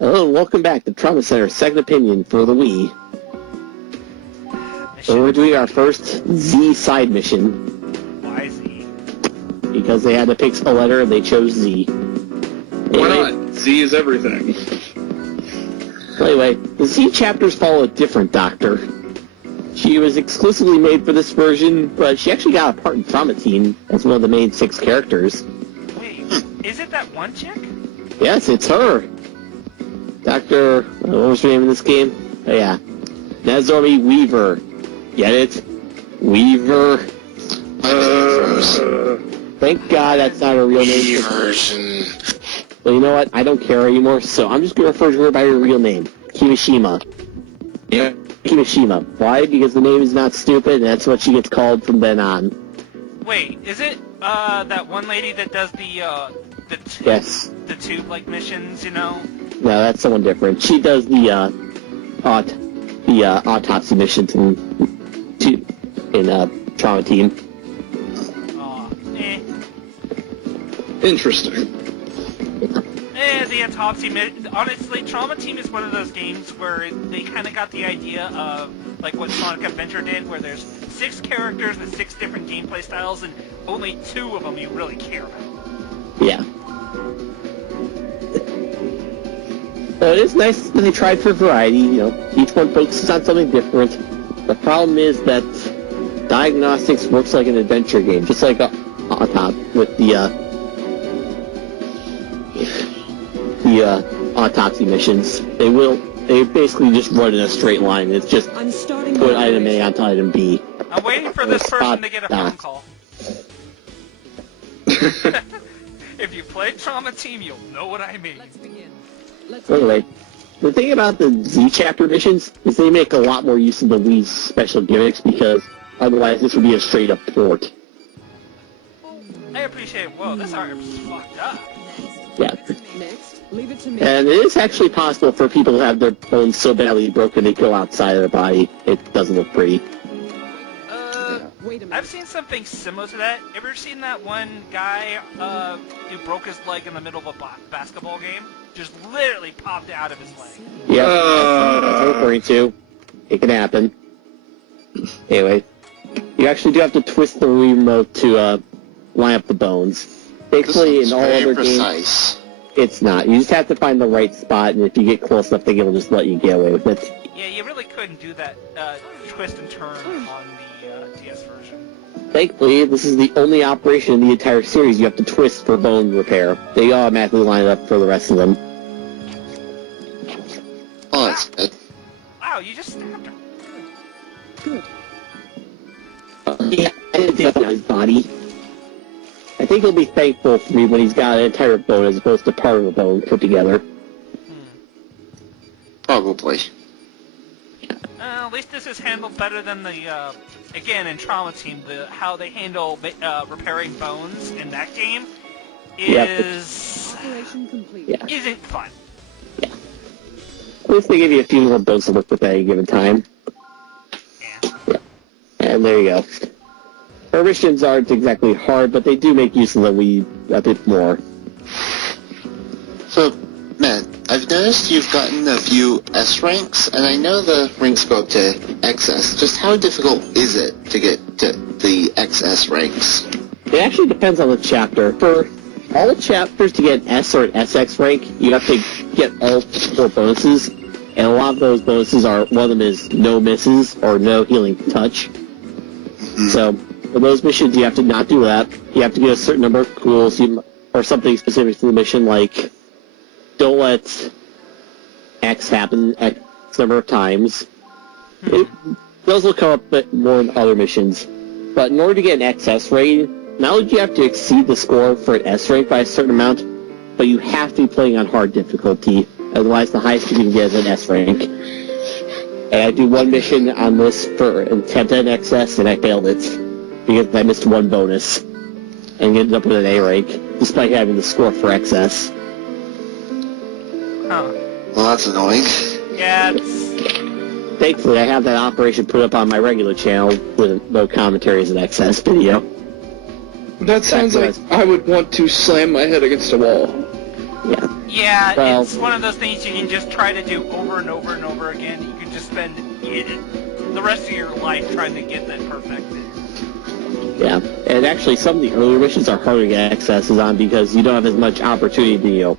Hello and welcome back to Trauma Center's Second Opinion for the Wii. So we're doing our first Z side mission. Why Z? Because they had to pick a letter and they chose Z. Why not? Z is everything. Anyway, the Z chapters follow a different doctor. She was exclusively made for this version, but she actually got a part in Trauma Team as one of the main 6 characters. Wait, is it that one chick? Yes, it's her. Dr. What was her name in this game? Oh yeah. Nazormi Weaver. Get it? Weaver. Thank God that's not her real name. Version. Well, you know what? I don't care anymore, so I'm just going to refer to her by her real name. Kimishima. Yeah. Kimishima. Why? Because the name is not stupid, and that's what she gets called from then on. Wait, is it that one lady that does the Yes. the tube-like missions, you know? No, that's someone different. She does the autopsy missions in Trauma Team. Interesting. The autopsy honestly, Trauma Team is one of those games where they kind of got the idea of, like what Sonic Adventure did, where there's 6 characters with 6 different gameplay styles, and only 2 of them you really care about. Yeah. So it is nice that they tried for variety, you know, each one focuses on something different. The problem is that Diagnostics works like an adventure game, just like Autop with the autopsy missions. They basically just run in a straight line. It's just put item A onto item B. I'm waiting for this person to get a phone call. If you play Trauma Team, you'll know what I mean. Let's begin. Anyway, the thing about the Z chapter missions is they make a lot more use of the Wii's special gimmicks, because otherwise this would be a straight up port. I appreciate. Whoa, this art is fucked up. Yeah. Next, leave it to me. And it is actually possible for people to have their bones so badly broken they go outside of their body. It doesn't look pretty. Wait a minute. I've seen something similar to that. Ever seen that one guy who broke his leg in the middle of a basketball game? Just literally popped out of his leg. Yeah, that's what I'm referring to. It can happen. Anyway, you actually do have to twist the Wii remote to line up the bones. Thankfully, in all other games, it's not. You just have to find the right spot, and if you get close enough, they'll just let you get away with it. Yeah, you really couldn't do that twist and turn on the DS version. Thankfully, this is the only operation in the entire series you have to twist for bone repair. They automatically line up for the rest of them. Oh, that's good. Wow, you just stabbed her. Good. Yeah, I didn't think on his body. I think he'll be thankful for me when he's got an entire bone as opposed to part of a bone put together. Probably. At least this is handled better than the, again, in Trauma Team, how they handle repairing bones in that game Operation complete. isn't fun. Yeah. At least they give you a few more bones to work with at any given time. Yeah. And there you go. Her missions aren't exactly hard, but they do make use of the Wii a bit more. So, Matt, I've noticed you've gotten a few S ranks, and I know the ranks go up to XS. Just how difficult is it to get to the XS ranks? It actually depends on the chapter. For all the chapters to get an S or an SX rank, you have to get all 4 bonuses, and a lot of those bonuses are, one of them is no misses or no healing touch. So, for those missions, you have to not do that. You have to get a certain number of cools, or something specific to the mission, like don't let X happen X number of times. Those will come up more in other missions. But in order to get an XS rating, not only do you have to exceed the score for an S rank by a certain amount, but you have to be playing on hard difficulty. Otherwise, the highest you can get is an S rank. And I do one mission on this for attempt at an XS, and I failed it because I missed 1 bonus and ended up with an A rank, despite having the score for XS. Huh. Well, that's annoying. Yeah, it's... Thankfully, I have that operation put up on my regular channel with no commentary as an XS video. That sounds like I would want to slam my head against a wall. Yeah, Well- it's one of those things you can just try to do over and over and over again. You can just spend the rest of your life trying to get that perfected. Yeah, and actually some of the earlier missions are harder to get accesses on because you don't have as much opportunity to,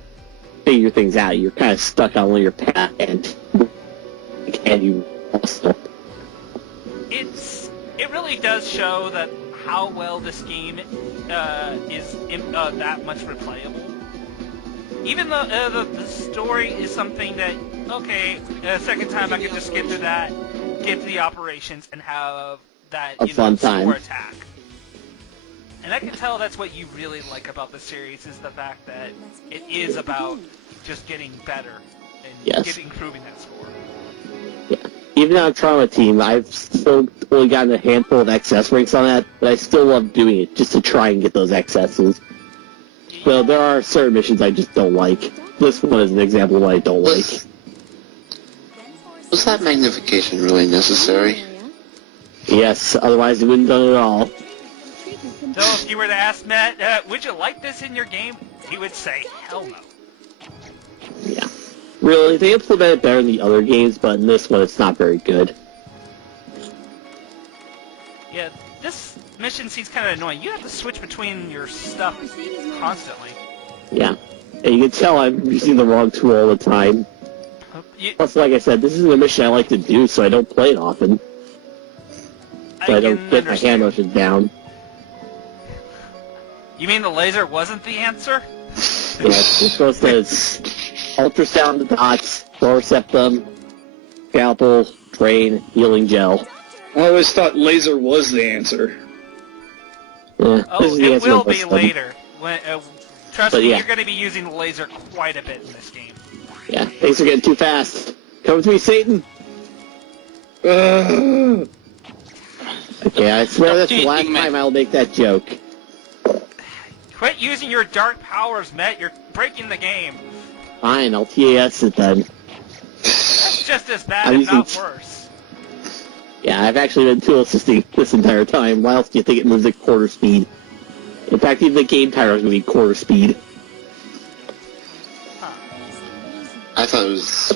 figure things out. You're kind of stuck on your path, and you also... It really does show that how well this game is that much replayable. Even though the story is something that, okay, second time I could just skip through that, get to the operations, and have that fun time. score attack. And I can tell that's what you really like about the series, is the fact that it is about just getting better and improving that score. Yeah. Even on Trauma Team, I've still only gotten a handful of XS ranks on that, but I still love doing it just to try and get those XSs. So there are certain missions I just don't like. This one is an example of what I don't like. Was that magnification really necessary? Yes, otherwise it wouldn't have done it at all. So if you were to ask Mett, would you like this in your game? He would say, hell no. Yeah. Really, they implement it better in the other games, but in this one it's not very good. Yeah, this mission seems kind of annoying. You have to switch between your stuff constantly. Yeah. And you can tell I'm using the wrong tool all the time. Plus, like I said, this isn't a mission I like to do, so I don't play it often. So I don't get my hand motions down. You mean the laser wasn't the answer? Yes, it's supposed to ultrasound the dots, fluorescept them, scalpel, drain, healing gel. I always thought laser was the answer. Yeah, Oh, it will be later. Trust me, yeah. you're going to be using the laser quite a bit in this game. Yeah, things are getting too fast. Come to me, Satan! Okay, I swear that's the last time I'll make that joke. Quit using your dark powers, Mett. You're breaking the game. Fine, I'll TAS it then. That's just as bad, I'm if not using- worse. Yeah, I've actually been tool assisting this entire time. Why else do you think it moves at quarter speed? In fact, even the game timer is moving quarter speed. Huh. I thought it was...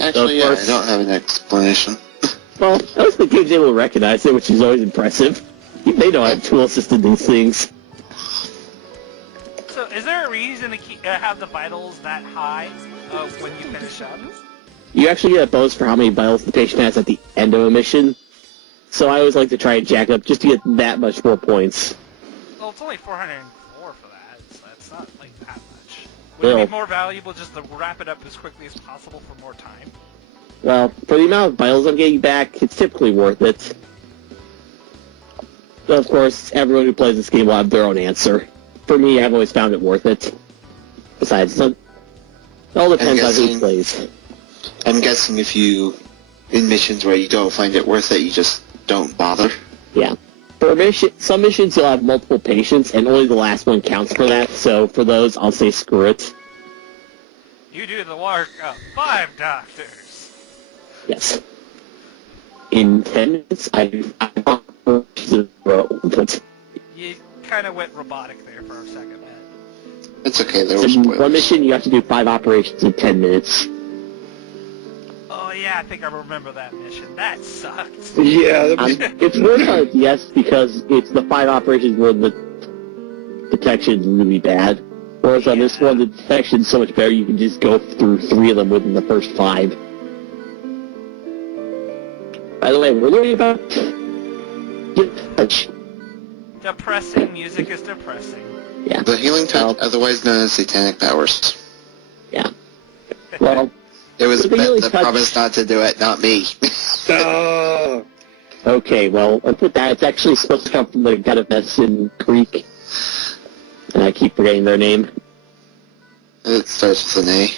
Actually, yeah, I don't have an explanation. Well, at least the game's able to recognize it, which is always impressive. They know how to tool assisted these things. So, is there a reason to have the vitals that high when you finish up? You actually get a bonus for how many vitals the patient has at the end of a mission. So I always like to try and jack up just to get that much more points. Well, it's only 404 for that, so that's not like that much. Would it be more valuable just to wrap it up as quickly as possible for more time? Well, for the amount of vitals I'm getting back, it's typically worth it. But of course, everyone who plays this game will have their own answer. For me, I've always found it worth it. Besides, it all depends on who plays. I'm guessing if you, in missions where you don't find it worth it, you just don't bother. Yeah. For some missions, you'll have multiple patients, and only the last one counts for that, so for those, I'll say screw it. You do the work of 5 doctors. Yes. In 10 minutes, I but You kind of went robotic there for a second, man. It's okay, there were in spoilers. one mission, you have to do 5 operations in 10 minutes. Oh yeah, I think I remember that mission. That sucked. Yeah, that was... It's worse on it, yes, because it's the 5 operations where the detection's really bad. Whereas on this one, the detection's so much better, you can just go through 3 of them within the first 5. By the way, we're learning about... Depressing. Music is depressing. Yeah. The healing touch, otherwise known as satanic powers. Yeah. Well... It was But the Mett healing that touch- promised not to do it, not me. Okay, well, I'll put that. It's actually supposed to come from the god of medicine Greek. And I keep forgetting their name. It starts with an A.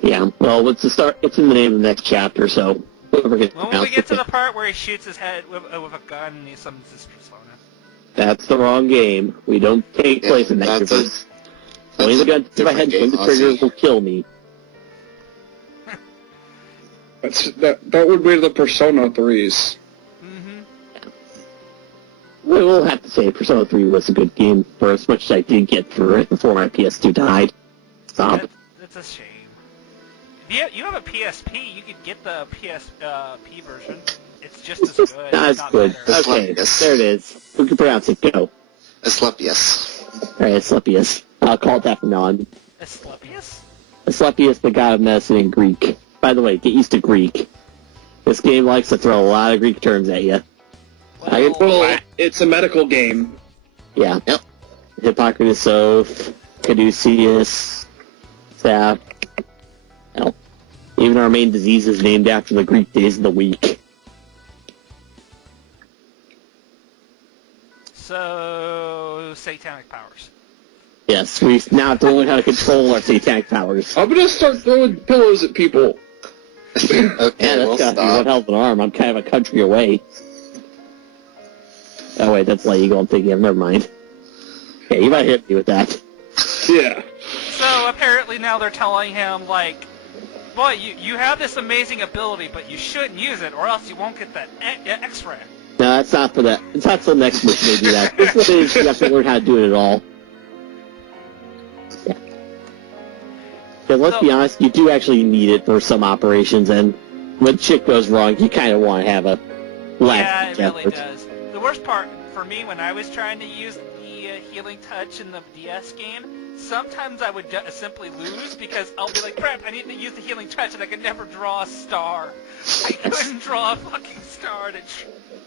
Yeah, well, it's in the name of the next chapter, so whoever gets When we get to the part where he shoots his head with a gun and he summons his persona. That's the wrong game. We don't take place in that that's universe. Pointing the gun to my head, pulling the trigger will kill me. That would be the Persona 3s. Mm-hmm. We'll have to say Persona 3 was a good game for as much as I did get through it before my PS2 died. Stop. That's a shame. If you have a PSP, you could get the PSP version. It's just as good. Not as good. Better. Okay, there it is. Who can pronounce it? Go. Asclepius. Alright, Asclepius. I'll call it that from now on. Asclepius? Asclepius, the god of medicine in Greek. By the way, get used to Greek. This game likes to throw a lot of Greek terms at you. Well, it's a medical game. Yeah. Yep. Hippocrates Oath, Caduceus, Sap. Hell, even our main disease is named after the Greek days of the week. So, satanic powers. Yes, we now have to learn how to control our satanic powers. I'm gonna start throwing pillows at people. Okay, Yeah, we'll that's got one stop. hell of an arm. I'm kind of a country away. Oh wait, that's legal. I'm thinking of. Never mind. Yeah, you might hit me with that. Yeah. So, apparently now they're telling him, like, boy, you have this amazing ability, but you shouldn't use it, or else you won't get that X-ray. No, that's not for that. It's not for the next mission they do that. This one is you have to learn how to do it at all. Yeah. Because let's be honest, you do actually need it for some operations, and when shit goes wrong, you kind of want to have a Yeah, it really effort. does. The worst part for me when I was trying to use the healing touch in the DS game, sometimes I would simply lose because I'll be like, crap, I need to use the healing touch and I could never draw a star. I couldn't draw a fucking star and it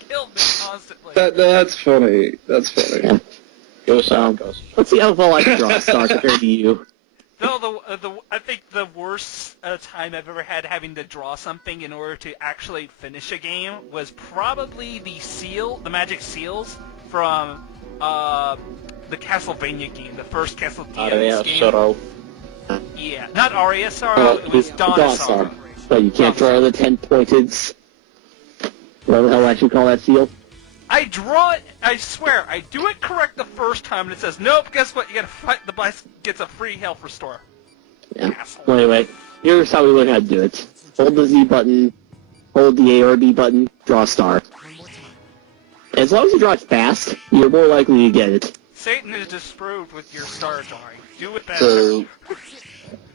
killed me constantly. That's funny. That's funny. Yeah. Go, Let's see how well I can draw a star compared to you. No, I think the worst time I've ever had having to draw something in order to actually finish a game was probably the magic seals from the Castlevania game, the first Castlevania game. Sorrow. Yeah, not Aria Sorrow, it was Dawn Sorrow. But you can't draw the 10-pointed. What the hell I should call that seal? I draw it, I swear, I do it correct the first time, and it says, nope, guess what, you gotta fight, the boss gets a free health restore. Yeah. Asshole. Well, anyway, here's how we learn how to do it. Hold the Z button, hold the A or B button, draw a star. As long as you draw it fast, you're more likely to get it. Satan is disproved with your star drawing. Do it better.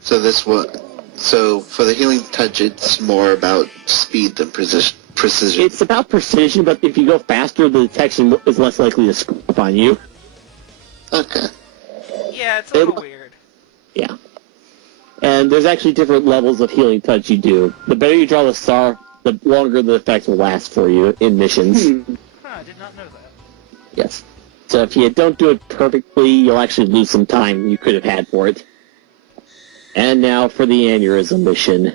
So for the healing touch, it's more about speed than precision. It's about precision, but if you go faster, the detection is less likely to screw up on you. Okay. Yeah, it's a little weird. Yeah. And there's actually different levels of healing touch you do. The better you draw the star, the longer the effect will last for you in missions. Huh, I did not know that. Yes. So if you don't do it perfectly, you'll actually lose some time you could have had for it. And now for the aneurysm mission.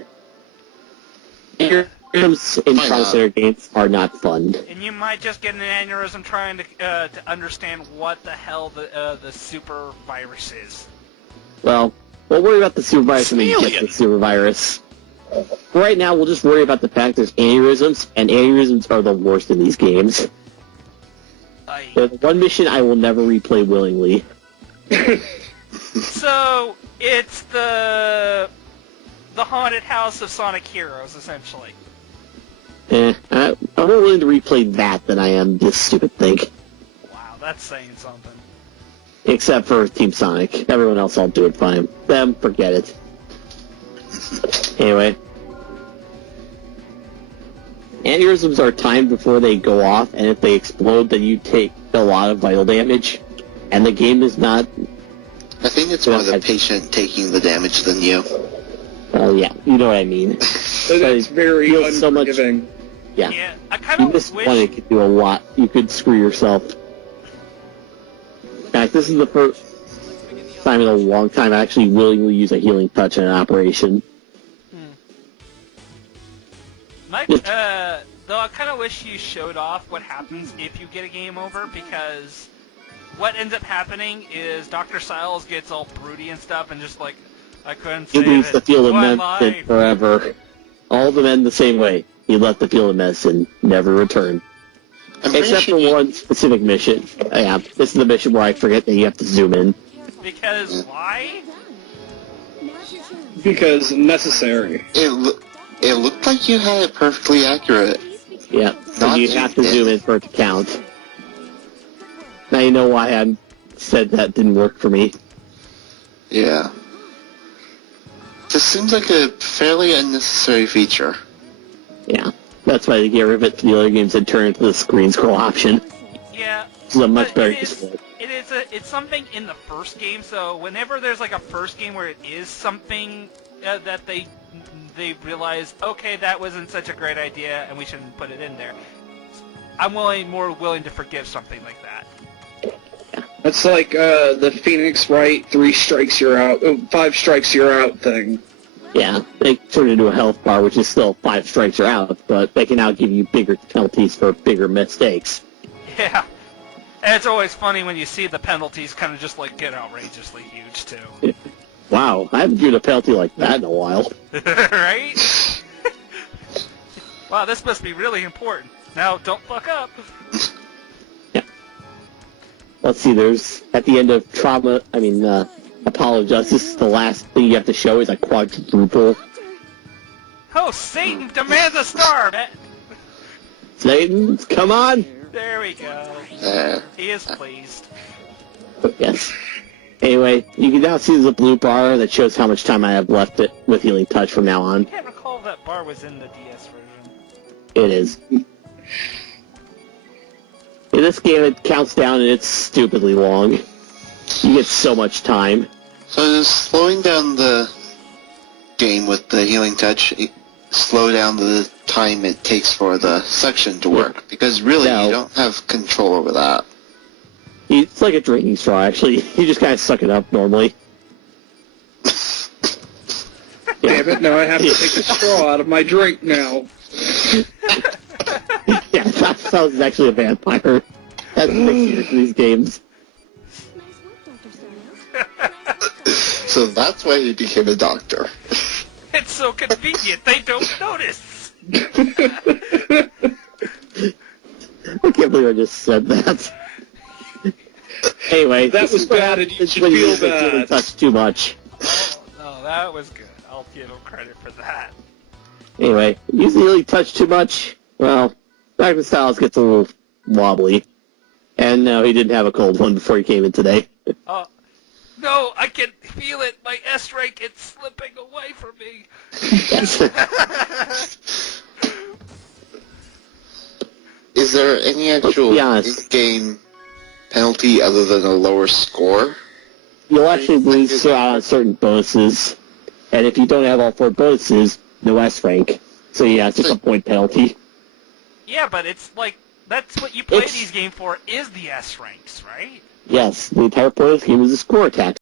Aneurysms in Trauma Center games are not fun. And you might just get an aneurysm trying to understand what the hell the super virus is. Well, we'll worry about the super virus when we get the super virus. Right now, we'll just worry about the fact there's aneurysms, and aneurysms are the worst in these games. They're the one mission I will never replay willingly. So, it's the haunted house of Sonic Heroes, essentially. I'm more willing to replay that than I am this stupid thing. Wow, that's saying something. Except for Team Sonic. Everyone else I'll do it fine. Them, forget it. Anyway. Aneurysms are timed before they go off, and if they explode, then you take a lot of vital damage. And the game is not... I think it's more the patient taking the damage than you. Well, yeah, you know what I mean. It's very feels so much- unforgiving. Yeah. Yeah, I kind You of miss wish... one, it could do a lot. You could screw yourself. In fact, this is the first time in a long time I actually willingly use a healing touch in an operation. Though I kind of wish you showed off what happens if you get a game over, because what ends up happening is Dr. Siles gets all broody and stuff, and just like, I couldn't He save leaves it. the field of My medicine life. forever. All the men the same way. He left the field of medicine, never returned. I'm pretty Except sure for one specific mission. Yeah, this is the mission where I forget that you have to zoom in. Because why? Now's your chance. Because necessary. it looked like you had it perfectly accurate. Yeah, so Not you have to in- zoom in for it to count. Now you know why I said that didn't work for me. Yeah. This seems like a fairly unnecessary feature. Yeah, that's why they get rid of it for the other games and turn it to the screen scroll option. Yeah. It's a much But better it's something in the first game, so whenever there's like a first game where it is something that they realize, okay, that wasn't such a great idea and we shouldn't put it in there, I'm more willing to forgive something like that. It's like the Phoenix Wright 3 strikes you're out, 5 strikes you're out thing. Yeah, they turned it into a health bar, which is still 5 strikes you're out, but they can now give you bigger penalties for bigger mistakes. Yeah. And it's always funny when you see the penalties kind of just like get outrageously huge too. Wow, I haven't given a penalty like that in a while. Right? Wow, this must be really important. Now, don't fuck up. Yeah. Let's see, there's, at the end of Apollo Justice, the last thing you have to show is a quadruple. Oh, Satan demands a star, man. Satan, come on! There we go. He is pleased. Yes. Anyway, you can now see there's a blue bar that shows how much time I have left it with Healing Touch from now on. I can't recall if that bar was in the DS version. It is. In this game, it counts down and it's stupidly long. You get so much time. So does slowing down the game with the healing touch slow down the time it takes for the section to work? Because really, No. you don't have control over that. It's like a drinking straw, actually. You just kind of suck it up normally. Damn it, now I have to take the straw out of my drink now. Yeah, that sounds actually a vampire. That's the next for these games. Nice work, Dr. Styles. So that's why he became a doctor. It's so convenient, they don't notice. I can't believe I just said that. Anyway, That this was is what bad and happens you when should you feel use Healing bad. Touch too much. Oh, that was good. I'll give him credit for that. Anyway, using Healing Touch too much, well, Dr. Styles gets a little wobbly. And no, he didn't have a cold one before he came in today. Oh, no, I can feel it. My S rank, it's slipping away from me. Yes. Is there any actual be honest. in-game penalty other than a lower score? You'll actually lose out on certain bonuses. And if you don't have all 4 bonuses, no S rank. So yeah, it's just a point penalty. Yeah, but it's like, that's what you play It's- these games for, is the S ranks, right? Yes, the entire point of this game is a score attack.